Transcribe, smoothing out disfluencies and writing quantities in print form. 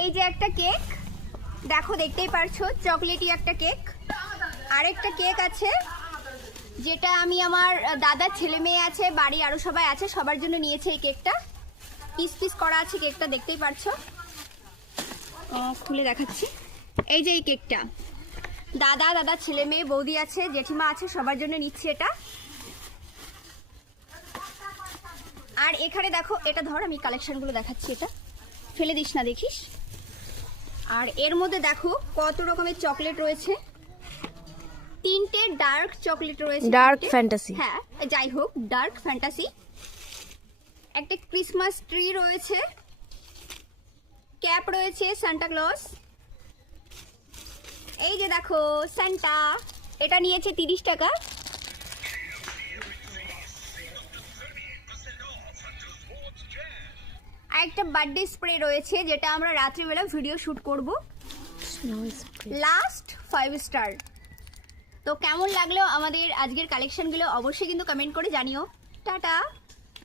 এই যে একটা কেক, দেখো দেখতেই পারছো চকলেটি একটা কেক। আরেকটা কেক আছে যেটা আমি আমার দাদার ছেলে মেয়ে আছে, বাড়ি আরো সবাই আছে, সবার জন্য নিয়েছে এই কেকটা। পিস পিস করা আছে কেকটা, দেখতেই পারছো। খুলে দেখাচ্ছি। এই যে এই কেকটা দাদার ছেলে মেয়ে, বৌদি আছে, জেঠিমা আছে, সবার জন্য নিচ্ছি এটা। আর এখানে দেখো, এটা ধর আমি কালেকশনগুলো দেখাচ্ছি, এটা ফেলে দিস না দেখিস। আর এর মধ্যে দেখো কত রকমের চকলেট রয়েছে, 3টে ডার্ক চকলেট রয়েছে, ডার্ক ফ্যান্টাসি। হ্যাঁ যাই হোক, ডার্ক ফ্যান্টাসি। একটা ক্রিসমাস ট্রি রয়েছে, ক্যাপ রয়েছে, সান্টা ক্লজ। এই যে দেখো সান্টা, এটা নিয়েছে 30 টাকা। একটা বার্থডে স্প্রে রয়েছে যেটা আমরা রাত্রিবেলা ভিডিও শুট করব, লাস্ট 5 স্টার। তো কেমন লাগলো আমাদের আজকের কালেকশনগুলো অবশ্যই কিন্তু কমেন্ট করে জানিও। টাটা।